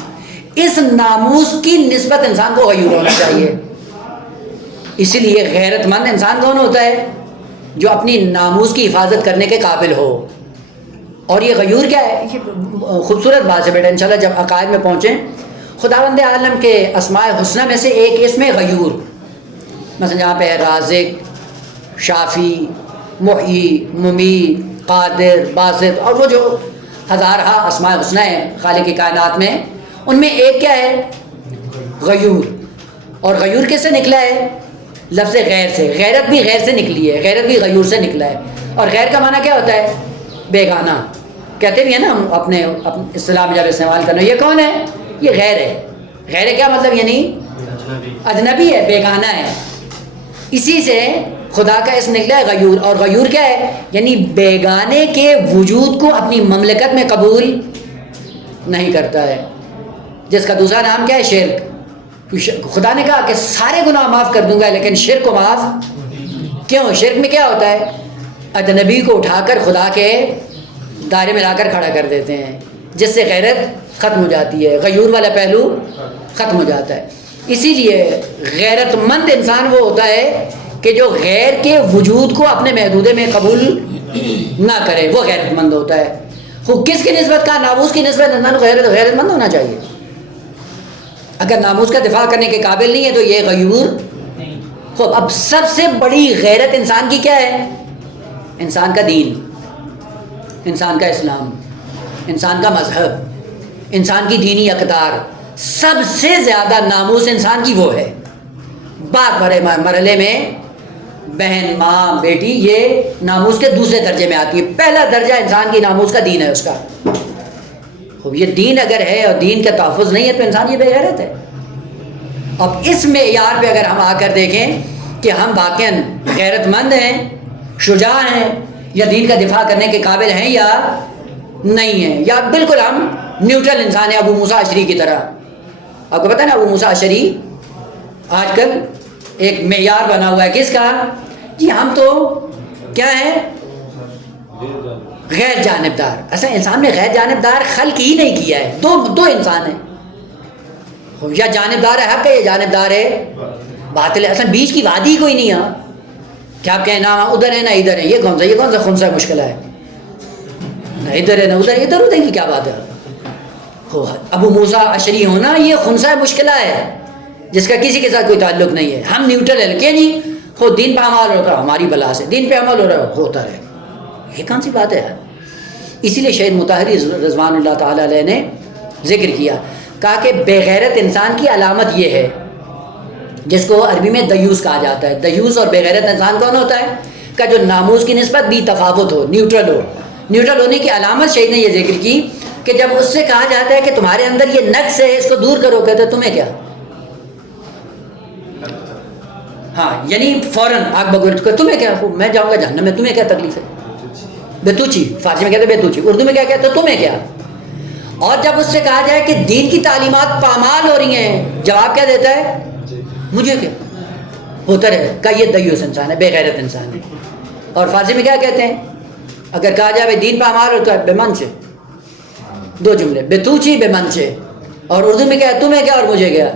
اس ناموس کی نسبت انسان کو غیور ہونا چاہیے. اسی لیے غیرت مند انسان کون ہوتا ہے؟ جو اپنی ناموس کی حفاظت کرنے کے قابل ہو. اور یہ غیور کیا ہے؟ یہ خوبصورت بات ہے بیٹا، انشاءاللہ جب عقائد میں پہنچیں. خداوند عالم کے اسماء الحسنہ میں سے ایک اسم ہے غیور. مثلا جہاں پہ ہے رازق، شافی، محیی، ممیت، قادر، باسط، اور وہ جو ہزارہ اسماء الحسنہ ہیں خالق کی کائنات میں، ان میں ایک کیا ہے؟ غیور. اور غیور کس سے نکلا ہے؟ لفظ غیر سے. غیرت بھی غیر سے نکلی ہے، غیرت بھی غیور سے نکلا ہے. اور غیر کا معنی کیا ہوتا ہے؟ بیگانہ. کہتے بھی ہیں نا ہم اپنے اصطلاح میں جب استعمال کرنا، یہ کون ہے؟ یہ غیر ہے. غیر کیا مطلب؟ یعنی اجنبی ہے، بیگانہ ہے. اسی سے خدا کا اسم نکلا ہے غیور. اور غیور کیا ہے؟ یعنی بیگانے کے وجود کو اپنی مملکت میں قبول نہیں کرتا ہے. جس کا دوسرا نام کیا ہے؟ شرک. خدا نے کہا کہ سارے گناہ معاف کر دوں گا لیکن شرک کو معاف کیوں؟ شرک میں کیا ہوتا ہے؟ اجنبی کو اٹھا کر خدا کے دائرے میں لا کر کھڑا کر دیتے ہیں، جس سے غیرت ختم ہو جاتی ہے، غیور والا پہلو ختم ہو جاتا ہے. اسی لیے غیرت مند انسان وہ ہوتا ہے کہ جو غیر کے وجود کو اپنے محدودے میں قبول نہ کرے، وہ غیرت مند ہوتا ہے. وہ کس کی نسبت کا؟ ناموس کی نسبت انسان کو غیرت مند ہونا چاہیے. اگر ناموس کا دفاع کرنے کے قابل نہیں ہے تو یہ غیور. اب سب سے بڑی غیرت انسان کی کیا ہے؟ انسان کا دین، انسان کا اسلام، انسان کا مذہب، انسان کی دینی اقدار. سب سے زیادہ ناموس انسان کی وہ ہے. بات بڑے مرحلے میں بہن، ماں، بیٹی یہ ناموس کے دوسرے درجے میں آتی ہے. پہلا درجہ انسان کی ناموس کا دین ہے اس کا. یہ دین اگر ہے اور دین کا تحفظ نہیں ہے تو انسان یہ بے غیرت ہے. اب اس معیار پہ اگر ہم آ کر دیکھیں کہ ہم واقعاً غیرت مند ہیں، شجاع ہیں، یا دین کا دفاع کرنے کے قابل ہیں یا نہیں ہیں، یا بالکل ہم نیوٹرل انسان ہیں ابو موسیٰ اشعری کی طرح. آپ کو پتہ ہے نا ابو موسیٰ اشعری آج کل ایک معیار بنا ہوا ہے کس کا؟ جی ہم تو کیا ہیں؟ غیر جانبدار. اصل انسان میں غیر جانبدار خلق ہی نہیں کیا ہے. دو انسان ہیں، یا جانبدار ہے حق ہے یا جانبدار ہے باطل ہے. اصل بیچ کی وادی کوئی نہیں ہے. کیا آپ کہیں نا ادھر ہے نہ ادھر ہے، یہ کون سا خنثی مشکل ہے؟ نہ ادھر ہے نہ ادھر، ادھر ادھر کی کیا بات ہے؟ ابو موسیٰ اشعری ہونا یہ خنثی مشکلہ ہے جس کا کسی کے ساتھ کوئی تعلق نہیں ہے. ہم نیوٹرل ہے کہ نہیں، خود دین پہ عمل ہوتا ہے ہماری بلا سے، دین پہ عمل ہو رہا ہے ہوتا رہے. یہ کون سی بات ہے؟ اسی لیے شہید مطہری رضوان اللہ تعالیٰ علیہ نے ذکر کیا، کہا کہ بے غیرت انسان کی علامت یہ ہے، جس کو عربی میں دیوس کہا جاتا ہے. دیوس اور بے غیرت انسان کون ہوتا ہے؟ کہ جو ناموس کی نسبت بھی تفاوت ہو، نیوٹرل ہو. نیوٹرل ہونے کی علامت شہید نے یہ ذکر کی کہ جب اس سے کہا جاتا ہے کہ تمہارے اندر یہ نقص ہے اس کو دور کرو، کہتے تمہیں کیا؟ ہاں یعنی فوراً آگ بگوٹ کو تمہیں کیا، میں جاؤں گا جہنم میں، تمہیں کیا تکلیف ہے؟ بیتوچی، فارسی میں کہتے ہیں بیتوچی، اردو میں کیا کہتے ہیں تمہیں کیا؟ اور جب اس سے کہا جائے کہ دین کی تعلیمات پامال ہو رہی ہیں، جواب کیا دیتا ہے؟ مجھے کیا ہوتا رہے. کہ یہ دیوس انسان ہے، بے غیرت انسان ہے. اور فارسی میں کیا کہتے ہیں اگر کہا جائے دین پامال ہوتا ہے؟ بے من سے. دو جملے، بیتوچی بے من سے. اور اردو میں کیا ہے؟ تمہیں کیا اور مجھے کیا.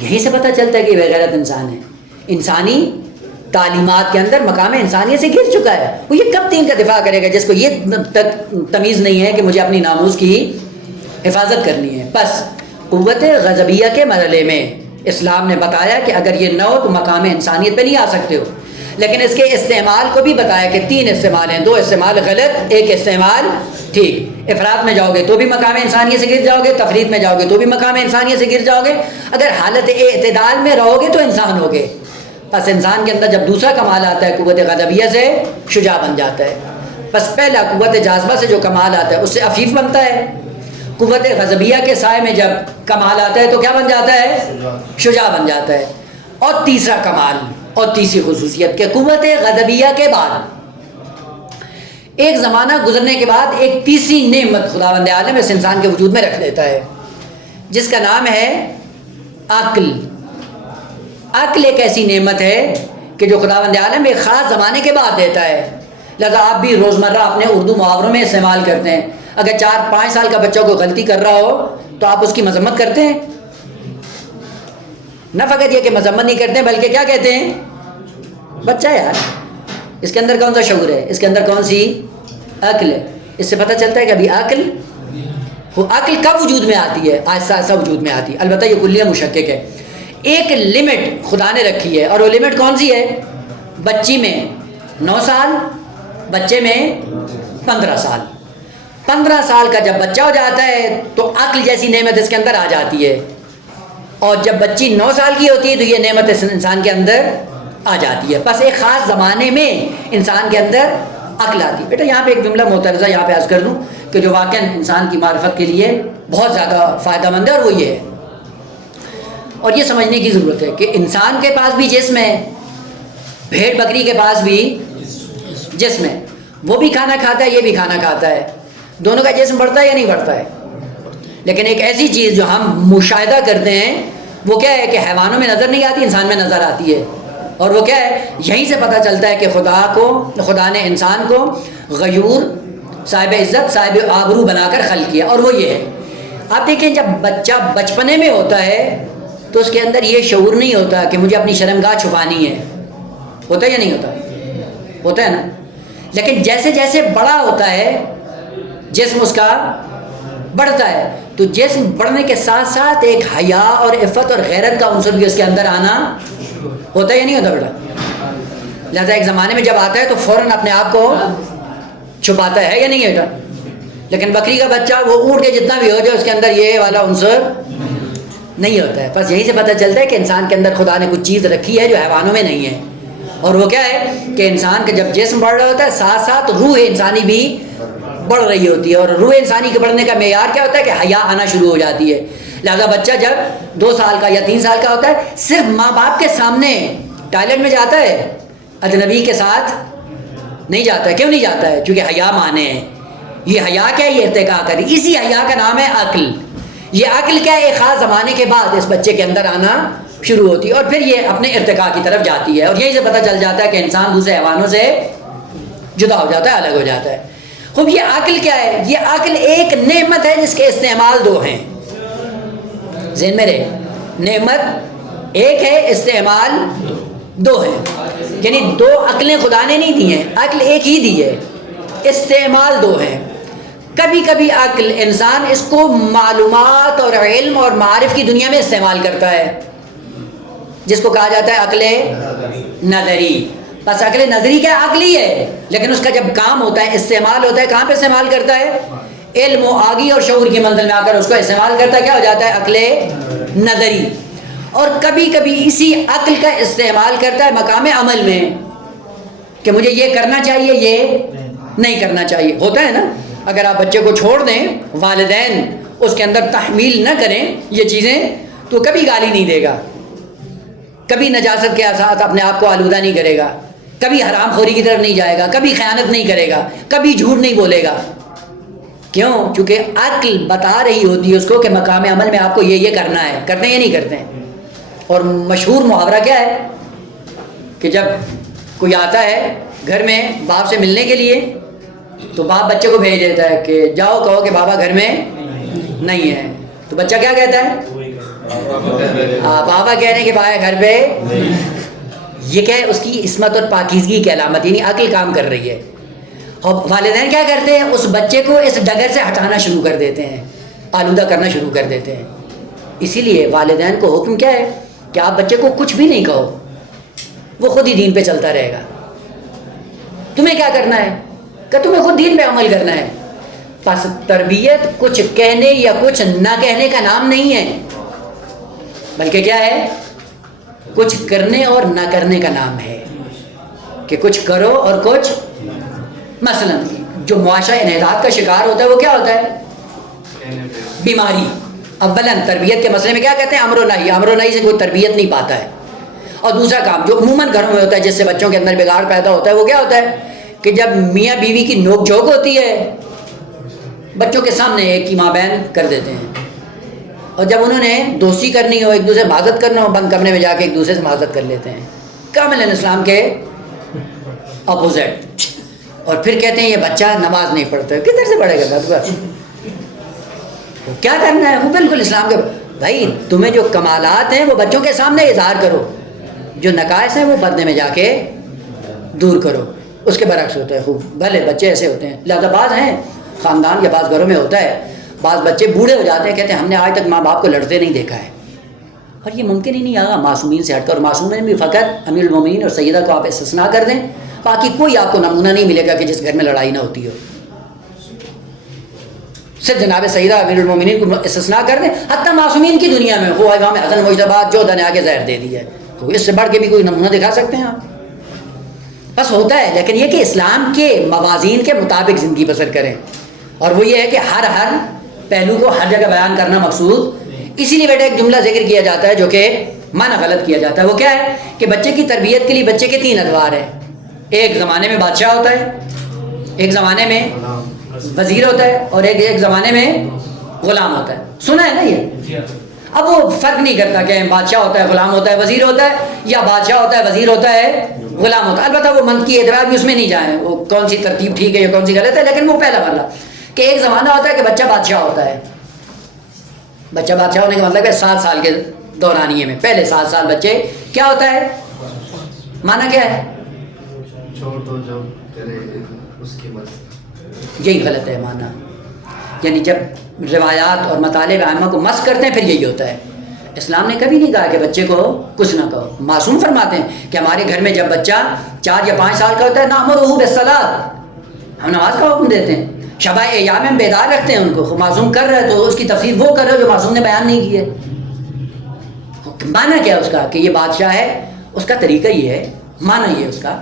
یہیں سے پتہ چلتا ہے کہ بے غیرت انسان ہے. انسانی تعلیمات کے اندر مقام انسانیت سے گر چکا ہے. وہ یہ کب دین کا دفاع کرے گا جس کو یہ تک تمیز نہیں ہے کہ مجھے اپنی ناموس کی حفاظت کرنی ہے. بس قوت غضبیہ کے مرحلے میں اسلام نے بتایا کہ اگر یہ نہ ہو تو مقام انسانیت پہ نہیں آ سکتے ہو. لیکن اس کے استعمال کو بھی بتایا کہ 3 استعمال ہیں، 2 استعمال غلط، 1 استعمال ٹھیک. افراد میں جاؤ گے تو بھی مقام انسانیت سے گر جاؤ گے، تفرید میں جاؤ گے تو بھی مقام انسانیت سے گر جاؤ گے. اگر حالت اعتدال میں رہو گے تو انسان ہوگے. بس انسان کے اندر جب دوسرا کمال آتا ہے قوت غضبیہ سے، شجاع بن جاتا ہے. بس پہلا قوت جاذبہ سے جو کمال آتا ہے اس سے عفیف بنتا ہے. قوت غضبیہ کے سائے میں جب کمال آتا ہے تو کیا بن جاتا ہے؟ شجاع بن جاتا ہے. اور تیسرا کمال اور تیسری خصوصیت کہ قوت غضبیہ کے بعد ایک زمانہ گزرنے کے بعد ایک تیسری نعمت خداوند عالم اس انسان کے وجود میں رکھ دیتا ہے جس کا نام ہے عقل. عقل ایک ایسی نعمت ہے کہ جو خداوند عالم ایک خاص زمانے کے بعد دیتا ہے. لہذا آپ بھی روزمرہ اپنے اردو محاوروں میں استعمال کرتے ہیں. اگر 4-5 سال کا بچہ کوئی غلطی کر رہا ہو تو آپ اس کی مذمت کرتے ہیں. نہ فقط یہ کہ مذمت نہیں کرتے ہیں بلکہ کیا کہتے ہیں؟ بچہ یار، اس کے اندر کون سا شعور ہے، اس کے اندر کون سی عقل ہے. اس سے پتہ چلتا ہے کہ ابھی عقل کب وجود میں آتی ہے؟ آہستہ آہستہ وجود میں آتی ہے. البتہ یہ کلیہ مشکک ہے. ایک لمٹ خدا نے رکھی ہے اور وہ لمٹ کون سی ہے؟ بچی میں 9 سال، بچے میں 15 سال. 15 سال کا جب بچہ ہو جاتا ہے تو عقل جیسی نعمت اس کے اندر آ جاتی ہے. اور جب بچی 9 سال کی ہوتی ہے تو یہ نعمت اس انسان کے اندر آ جاتی ہے. بس ایک خاص زمانے میں انسان کے اندر عقل آتی ہے. بیٹا یہاں پہ ایک جملہ معترضہ یہاں پہ عرض کر دوں کہ جو واقعاً انسان کی معرفت کے لیے بہت زیادہ فائدہ مند ہے، اور وہ یہ ہے، اور یہ سمجھنے کی ضرورت ہے کہ انسان کے پاس بھی جسم ہے، بھیڑ بکری کے پاس بھی جسم ہے. وہ بھی کھانا کھاتا ہے، یہ بھی کھانا کھاتا ہے. دونوں کا جسم بڑھتا ہے یا نہیں بڑھتا ہے؟ لیکن ایک ایسی چیز جو ہم مشاہدہ کرتے ہیں وہ کیا ہے کہ حیوانوں میں نظر نہیں آتی، انسان میں نظر آتی ہے. اور وہ کیا ہے؟ یہیں سے پتہ چلتا ہے کہ خدا نے انسان کو غیور، صاحب عزت، صاحب آبرو بنا کر خلق کیا. اور وہ یہ ہے، آپ دیکھیں جب بچہ بچپنے میں ہوتا ہے تو اس کے اندر یہ شعور نہیں ہوتا کہ مجھے اپنی شرمگاہ چھپانی ہے. ہوتا ہے یا نہیں ہوتا؟ ہوتا ہے نا. لیکن جیسے جیسے بڑا ہوتا ہے جسم اس کا بڑھتا ہے تو جسم بڑھنے کے ساتھ ساتھ ایک حیا اور عفت اور غیرت کا عنصر بھی اس کے اندر آنا ہوتا ہے یا نہیں ہوتا بیٹا؟ لہٰذا ایک زمانے میں جب آتا ہے تو فوراً اپنے آپ کو چھپاتا ہے یا نہیں بیٹا؟ لیکن بکری کا بچہ وہ اونٹ کے جتنا بھی ہو جائے اس کے اندر یہ والا عنصر نہیں ہوتا ہے. بس یہیں سے پتہ چلتا ہے کہ انسان کے اندر خدا نے کچھ چیز رکھی ہے جو حیوانوں میں نہیں ہے. اور وہ کیا ہے کہ انسان کا جب جسم بڑھ رہا ہوتا ہے ساتھ ساتھ روح انسانی بھی بڑھ رہی ہوتی ہے. اور روح انسانی کے بڑھنے کا معیار کیا ہوتا ہے کہ حیا آنا شروع ہو جاتی ہے. لہذا بچہ جب 2 سال کا یا 3 سال کا ہوتا ہے صرف ماں باپ کے سامنے ٹوائلٹ میں جاتا ہے، اجنبی کے ساتھ نہیں جاتا ہے. کیوں نہیں جاتا ہے؟ کیونکہ حیا مانے ہیں. یہ حیا کیا ہے؟ یہ ارتقاء کری. اسی حیا کا نام ہے عقل. یہ عقل کیا ہے؟ ایک خاص زمانے کے بعد اس بچے کے اندر آنا شروع ہوتی ہے اور پھر یہ اپنے ارتقاء کی طرف جاتی ہے. اور یہیں سے پتہ چل جاتا ہے کہ انسان دوسرے حیوانوں سے جدا ہو جاتا ہے، الگ ہو جاتا ہے. خوب یہ عقل کیا ہے؟ یہ عقل ایک نعمت ہے جس کے استعمال 2 ہیں. ذہن میں رہے، نعمت ایک ہے، استعمال 2 ہے. یعنی 2 عقلیں خدا نے نہیں دی ہیں، عقل ایک ہی دی ہے. استعمال دو ہیں. کبھی کبھی عقل انسان اس کو معلومات اور علم اور معارف کی دنیا میں استعمال کرتا ہے، جس کو کہا جاتا ہے عقل نظری. بس عقل نظری کیا عقلی ہے، لیکن اس کا جب کام ہوتا ہے، استعمال ہوتا ہے، کہاں پہ استعمال کرتا ہے؟ علم و آگی اور شعور کی منزل میں آ کر اس کو استعمال کرتا ہے. کیا ہو جاتا ہے؟ عقل نظری. اور کبھی کبھی اسی عقل کا استعمال کرتا ہے مقام عمل میں، کہ مجھے یہ کرنا چاہیے، یہ نہیں کرنا چاہیے. ہوتا ہے نا، اگر آپ بچے کو چھوڑ دیں، والدین اس کے اندر تحمیل نہ کریں یہ چیزیں، تو کبھی گالی نہیں دے گا، کبھی نجاست کے ساتھ اپنے آپ کو آلودہ نہیں کرے گا، کبھی حرام خوری کی طرف نہیں جائے گا، کبھی خیانت نہیں کرے گا، کبھی جھوٹ نہیں بولے گا. کیوں؟ چونکہ عقل بتا رہی ہوتی ہے اس کو کہ مقام عمل میں آپ کو یہ کرنا ہے. کرتے ہیں یا نہیں کرتے ہیں؟ اور مشہور محاورہ کیا ہے کہ جب کوئی آتا ہے گھر میں باپ سے ملنے کے لیے، تو باپ بچے کو بھیج دیتا ہے کہ جاؤ کہو کہ بابا گھر میں نہیں ہے. تو بچہ کیا کہتا ہے؟ بابا کہہ رہے ہیں کہ بابا گھر پہ. یہ کیا ہے؟ اس کی عصمت اور پاکیزگی کی علامت، یعنی عقل کام کر رہی ہے. اور والدین کیا کرتے ہیں؟ اس بچے کو اس ڈگر سے ہٹانا شروع کر دیتے ہیں، آلودہ کرنا شروع کر دیتے ہیں. اسی لیے والدین کو حکم کیا ہے کہ آپ بچے کو کچھ بھی نہیں کہو، وہ خود ہی دین پہ چلتا رہے گا. تمہیں کیا کرنا ہے؟ کہ تمہیں خود دین پہ عمل کرنا ہے. پس تربیت کچھ کہنے یا کچھ نہ کہنے کا نام نہیں ہے، بلکہ کیا ہے؟ کچھ کرنے اور نہ کرنے کا نام ہے. کہ کچھ کرو اور کچھ. مثلا جو معاشرہ انحطاط کا شکار ہوتا ہے وہ کیا ہوتا ہے؟ بیماری. اولا تربیت کے مسئلے میں کیا کہتے ہیں؟ امر و نہی. امر و نہی سے کوئی تربیت نہیں پاتا ہے. اور دوسرا کام جو عموماً گھروں میں ہوتا ہے، جس سے بچوں کے اندر بگاڑ پیدا ہوتا ہے، وہ کیا ہوتا ہے کہ جب میاں بیوی کی نوک جھوک ہوتی ہے، بچوں کے سامنے ایک کی ماں بہن کر دیتے ہیں. اور جب انہوں نے دوستی کرنی ہو، ایک دوسرے سے معذرت کرنا ہو، بند کمرے میں جا کے ایک دوسرے سے معذرت کر لیتے ہیں. کامل اسلام کے اپوزٹ. اور پھر کہتے ہیں یہ بچہ نماز نہیں پڑھتا ہے. کدھر سے پڑھے گا؟ بس کیا کرنا ہے؟ وہ بالکل اسلام کے. بھائی تمہیں جو کمالات ہیں وہ بچوں کے سامنے اظہار کرو، جو نقائص ہیں وہ پردے میں جا کے دور کرو. اس کے برعکس ہوتا ہے. خوب بھلے بچے ایسے ہوتے ہیں، لہٰذا بعض ہیں خاندان یا بعض گھروں میں ہوتا ہے، بعض بچے بوڑھے ہو جاتے ہیں، کہتے ہیں ہم نے آج تک ماں باپ کو لڑتے نہیں دیکھا ہے. اور یہ ممکن ہی نہیں آگا معصومین سے ہٹ کر. اور معصومین بھی فقط امیر المومنین اور سیدہ کو آپ استثناء کر دیں، باقی کوئی آپ کو نمونہ نہیں ملے گا کہ جس گھر میں لڑائی نہ ہوتی ہو. صرف جناب سیدہ امیر المومنین کو استثناء کر دیں. حتیٰ معصومین کی دنیا میں وہ امام حسن مجتبی جو دن آ کے زہر دے دی ہے، تو اس سے بڑھ کے بھی کوئی نمونہ دکھا سکتے ہیں آپ؟ بس ہوتا ہے. لیکن یہ کہ اسلام کے موازین کے مطابق زندگی بسر کریں. اور وہ یہ ہے کہ ہر پہلو کو ہر جگہ بیان کرنا مقصود. اسی لیے بیٹا ایک جملہ ذکر کیا جاتا ہے جو کہ معنی غلط کیا جاتا ہے. وہ کیا ہے کہ بچے کی تربیت کے لیے بچے کے 3 ادوار ہیں. ایک زمانے میں بادشاہ ہوتا ہے، ایک زمانے میں وزیر ہوتا ہے، اور ایک زمانے میں غلام ہوتا ہے. سنا ہے نا یہ؟ اب وہ فرق نہیں کرتا کہ بادشاہ ہوتا ہے، غلام ہوتا ہے، وزیر ہوتا ہے، یا بادشاہ ہوتا ہے، وزیر ہوتا ہے، غلام ہوتا ہے. البتہ وہ منطقی اعتبار بھی اس میں نہیں جائیں وہ کون سی ترتیب ٹھیک ہے یا کون سی غلط ہے. لیکن وہ پہلا مرحلہ کہ ایک زمانہ ہوتا ہے کہ بچہ بادشاہ ہوتا ہے. بچہ بادشاہ ہونے کا مطلب ہے 7 سال کے دورانیے میں پہلے 7 سال بچے کیا ہوتا ہے؟ معنی کیا ہے؟ یہی غلط ہے معنی. یعنی جب روایات اور مطالب عامہ کو مسخ کرتے ہیں پھر یہی ہوتا ہے. اسلام نے کبھی نہیں کہا کہ بچے کو کچھ نہ کہو. معصوم فرماتے ہیں کہ ہمارے گھر میں جب بچہ 4 یا 5 سال کا ہوتا ہے نامرہ بالصلاۃ، ہم نماز کا حکم دیتے ہیں. شبہ ایام میں بیدار رکھتے ہیں ان کو. معصوم کر رہے تو اس کی تفسیر وہ کر رہے جو معصوم نے بیان نہیں کی ہے. معنی کیا ہے اس کا کہ یہ بادشاہ ہے؟ اس کا طریقہ یہ ہے، معنی یہ ہے اس کا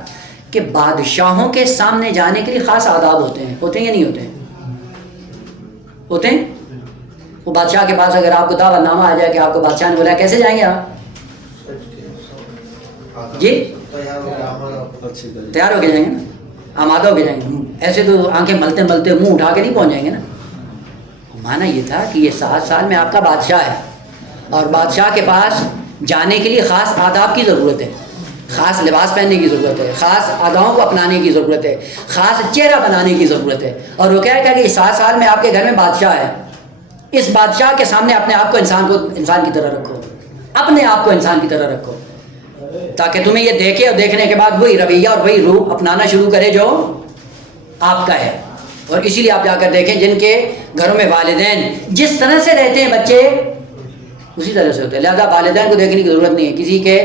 کہ بادشاہوں کے سامنے جانے کے لیے خاص آداب ہوتے ہیں. ہوتے ہیں یا نہیں ہوتے ہیں؟ ہوتے ہیں. وہ بادشاہ کے پاس اگر آپ کو دعوت نامہ آ جائے کہ آپ کو بادشاہ نے بولا، کیسے جائیں گے آپ؟ جی تیار ہو کے جائیں گے نا، آمادہ ہو کے جائیں گے. ایسے تو آنکھیں ملتے ملتے منہ اٹھا کے نہیں پہنچ جائیں گے نا. معنی یہ تھا کہ یہ 7 سال میں آپ کا بادشاہ ہے، اور بادشاہ کے پاس جانے کے لیے خاص آداب کی ضرورت ہے، خاص لباس پہننے کی ضرورت ہے، خاص اداؤں کو اپنانے کی ضرورت ہے، خاص چہرہ بنانے کی ضرورت ہے. اور وہ کیا ہے کہ 7 سال میں آپ کے گھر میں بادشاہ ہے، اس بادشاہ کے سامنے اپنے آپ کو انسان کی طرح رکھو، اپنے آپ کو انسان کی طرح رکھو، تاکہ تمہیں یہ دیکھے اور دیکھنے کے بعد وہی رویہ اور وہی روح اپنانا شروع کرے جو آپ کا ہے. اور اسی لیے آپ جا کر دیکھیں جن کے گھروں میں والدین جس طرح سے رہتے ہیں بچے اسی طرح سے ہوتے ہیں. لہٰذا والدین کو دیکھنے کی ضرورت نہیں ہے. کسی کے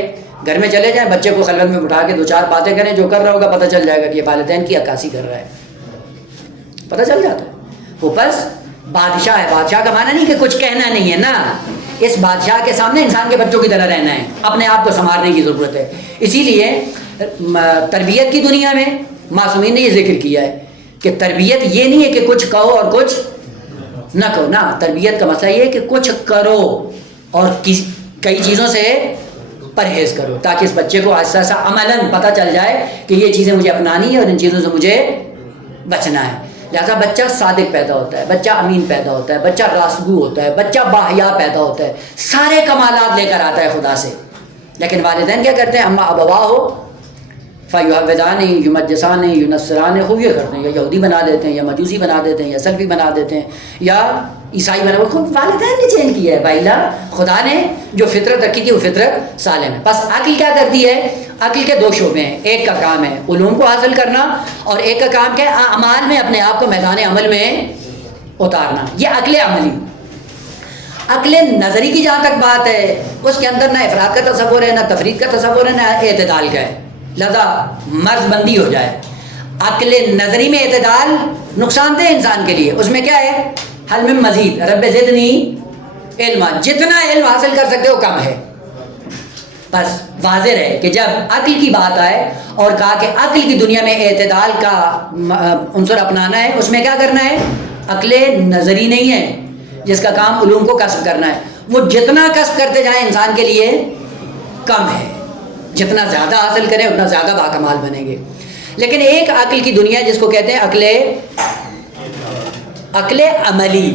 گھر میں چلے جائیں, بچے کو خلوت میں بٹھا کے 2-4 باتیں کریں, جو کر رہا ہوگا پتہ چل جائے گا کہ یہ والدین کی عکاسی کر رہا ہے, پتہ چل جاتا ہے. وہ بس بادشاہ ہے. بادشاہ کا معنی نہیں کہ کچھ کہنا نہیں ہے نا, اس بادشاہ کے سامنے انسان کے بچوں کی طرح رہنا ہے, اپنے آپ کو سنوارنے کی ضرورت ہے. اسی لیے تربیت کی دنیا میں معصومین نے یہ ذکر کیا ہے کہ تربیت یہ نہیں ہے کہ کچھ کہو اور کچھ نہ کہو نا. تربیت کا مسئلہ یہ ہے کہ کچھ کرو اور کئی چیزوں سے پرہیز کرو, تاکہ اس بچے کو آہستہ آہستہ عملاً پتہ چل جائے کہ یہ چیزیں مجھے اپنانی ہے اور ان چیزوں سے مجھے بچنا ہے. لہٰذا بچہ صادق پیدا ہوتا ہے, بچہ امین پیدا ہوتا ہے, بچہ راستگو ہوتا ہے, بچہ باحیا پیدا ہوتا ہے, سارے کمالات لے کر آتا ہے خدا سے. لیکن والدین کیا کرتے ہیں؟ اما ابوا ہو فیحودانی یمجسانی یونسران, خوب یہ کرتے ہیں, یا یہودی بنا دیتے ہیں, یا مجوسی بنا دیتے ہیں, یا سلفی بنا دیتے ہیں, یا عیسائی بنا. وہ خود والدین نے چینج کیا ہے بھائی. خدا نے جو فطرت رکھی تھی وہ فطرت سالم ہے. بس عقل کیا کرتی ہے؟ عقل کے 2 شعبے ہیں. ایک کا کام ہے علوم کو حاصل کرنا, اور ایک کا کام کیا ہے؟ اعمال میں اپنے آپ کو میدان عمل میں اتارنا. یہ عقل عملی. عقل نظری کی جہاں تک بات ہے, اس کے اندر نہ افراد کا تصور ہے, نہ تفرید کا تصور ہے, نہ اعتدال کا ہے. لہذا مرض بندی ہو جائے. عقل نظری میں اعتدال نقصان دہ انسان کے لیے. اس میں کیا ہے؟ حل میں مزید رب زدنی علما, جتنا علم حاصل کر سکتے ہو کم ہے. بس واضح رہے کہ جب عقل کی بات آئے اور کہا کہ عقل کی دنیا میں اعتدال کا عنصر اپنانا ہے, اس میں کیا کرنا ہے؟ عقل نظری نہیں ہے جس کا کام علوم کو کسب کرنا ہے. وہ جتنا کسب کرتے جائیں انسان کے لیے کم ہے. جتنا زیادہ حاصل کریں اتنا زیادہ باکمال بنیں گے. لیکن ایک عقل کی دنیا جس کو کہتے ہیں عقل عملی.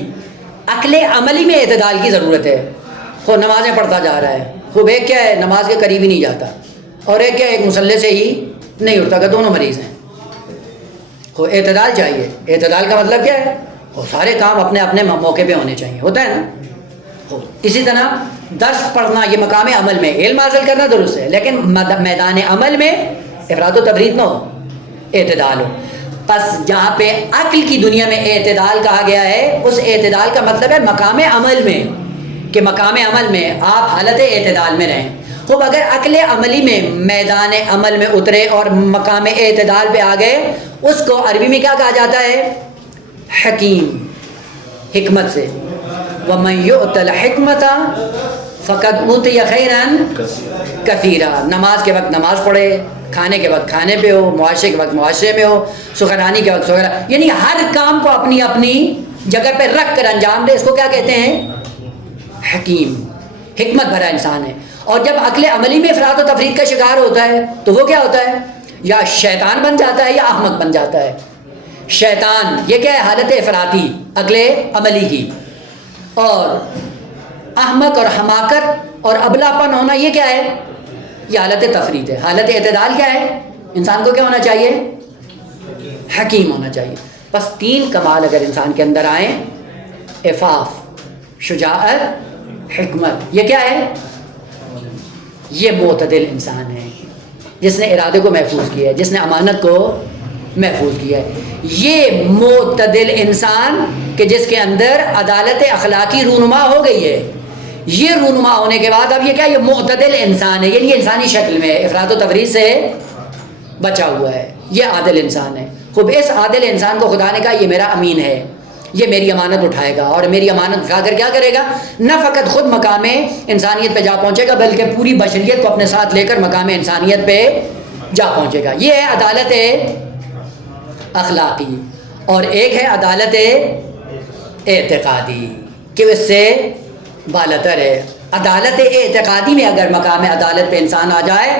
عقل عملی میں اعتدال کی ضرورت ہے. خود نمازیں پڑھتا جا رہا ہے, خوب ایک کیا ہے نماز کے قریب ہی نہیں جاتا, اور ایک کیا ایک مصلی سے ہی نہیں اٹھتا, کہ دونوں مریض ہیں. خود اعتدال چاہیے. اعتدال کا مطلب کیا ہے؟ وہ سارے کام اپنے اپنے موقع پہ ہونے چاہیے. ہوتا ہے نا. اسی طرح درس پڑھنا یہ مقام عمل میں علم حاصل کرنا درست ہے, لیکن میدان عمل میں افراد و تفرید نہ ہو, اعتدال ہو. پس جہاں پہ عقل کی دنیا میں اعتدال کہا گیا ہے, اس اعتدال کا مطلب ہے مقام عمل میں, کہ مقام عمل میں آپ حالت اعتدال میں رہیں. خوب اگر عقل عملی میں میدان عمل میں اترے اور مقام اعتدال پہ آ گئے, اس کو عربی میں کیا کہا جاتا ہے؟ حکیم. حکمت سے وَمَن يُؤْتَ الْحِكْمَةَ فَقَدْ أُوتِيَ خَيْرًا كَثِيرًا. نماز کے وقت نماز پڑھے, کھانے کے وقت کھانے پہ ہو, معاشرے کے وقت معاشرے میں ہو, سخنرانی کے وقت سخنرانی, یعنی ہر کام کو اپنی اپنی جگہ پہ رکھ کر انجام دے. اس کو کیا کہتے ہیں؟ حکیم. حکمت بھرا انسان ہے. اور جب عقل عملی میں افراد و تفرید کا شکار ہوتا ہے تو وہ کیا ہوتا ہے؟ یا شیطان بن جاتا ہے یا احمق بن جاتا ہے. شیطان یہ کیا ہے؟ حالت افراطی عقل عملی کی. اور احمق اور حماقت اور ابلاپن ہونا یہ کیا ہے؟ یہ حالت تفرید ہے. حالت اعتدال کیا ہے؟ انسان کو کیا ہونا چاہیے؟ حکیم ہونا چاہیے. بس 3 کمال اگر انسان کے اندر آئیں, عفاف, شجاعت, حکمت, یہ کیا ہے؟ یہ معتدل انسان ہے, جس نے ارادے کو محفوظ کیا ہے, جس نے امانت کو محفوظ کیا ہے. یہ معتدل انسان کہ جس کے اندر عدالت اخلاقی رونما ہو گئی ہے. یہ رونما ہونے کے بعد اب یہ کیا؟ یہ معتدل انسان ہے, یعنی انسانی شکل میں افراط و تفرید سے بچا ہوا ہے. یہ عادل انسان ہے. خوب اس عادل انسان کو خدا نے کہا یہ میرا امین ہے, یہ میری امانت اٹھائے گا, اور میری امانت اٹھا کر کیا کرے گا؟ نہ فقط خود مقام انسانیت پہ جا پہنچے گا, بلکہ پوری بشریت کو اپنے ساتھ لے کر مقام انسانیت پہ جا پہنچے گا. یہ ہے عدالت اخلاقی. اور ایک ہے عدالت اعتقادی کہ اس سے بالاتر ہے. عدالت اعتقادی میں اگر مقام عدالت پہ انسان آ جائے,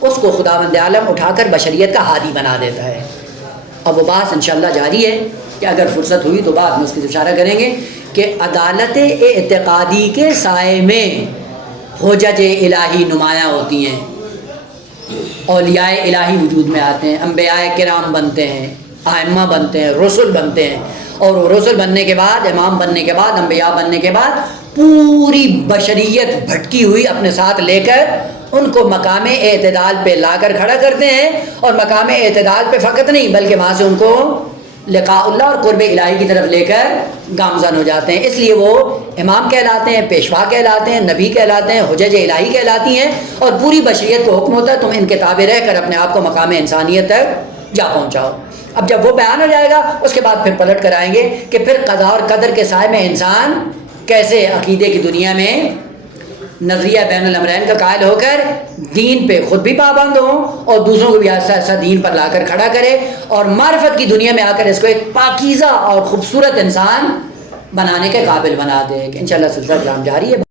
اس کو خداوند عالم اٹھا کر بشریت کا ہادی بنا دیتا ہے. اب وہ بات انشاءاللہ جاری ہے کہ اگر فرصت ہوئی تو بعد میں اس کی اشارہ کریں گے کہ عدالت اعتقادی کے سائے میں حجج الہی نمایاں ہوتی ہیں, اولیاء الہی وجود میں آتے ہیں, انبیاء کرام بنتے ہیں, ائمہ بنتے ہیں, رسل بنتے ہیں, اور رسل بننے کے بعد, امام بننے کے بعد, انبیاء بننے کے بعد پوری بشریت بھٹکی ہوئی اپنے ساتھ لے کر ان کو مقام اعتدال پہ لا کر کھڑا کرتے ہیں. اور مقام اعتدال پہ فقط نہیں بلکہ وہاں سے ان کو لقاء اللہ اور قرب الہی کی طرف لے کر گامزن ہو جاتے ہیں. اس لیے وہ امام کہلاتے ہیں، پیشوا کہلاتے ہیں، نبی کہلاتے ہیں، حجج الہی کہلاتی ہیں، اور پوری بشریت کو حکم ہوتا ہے تم ان کے تابع رہ کر اپنے آپ کو مقام انسانیت تک جا پہنچاؤ. اب جب وہ بیان ہو جائے گا اس کے بعد پھر پلٹ کر آئیں گے کہ پھر قضاء اور قدر کے سائے میں انسان کیسے عقیدے کی دنیا میں نظریہ بین الامرین کا قائل ہو کر دین پہ خود بھی پابند ہوں اور دوسروں کو بھی ایسا ایسا دین پر لا کر کھڑا کرے اور معرفت کی دنیا میں آ کر اس کو ایک پاکیزہ اور خوبصورت انسان بنانے کے قابل بنا دے. انشاءاللہ سلسلہ کلام جاری ہے.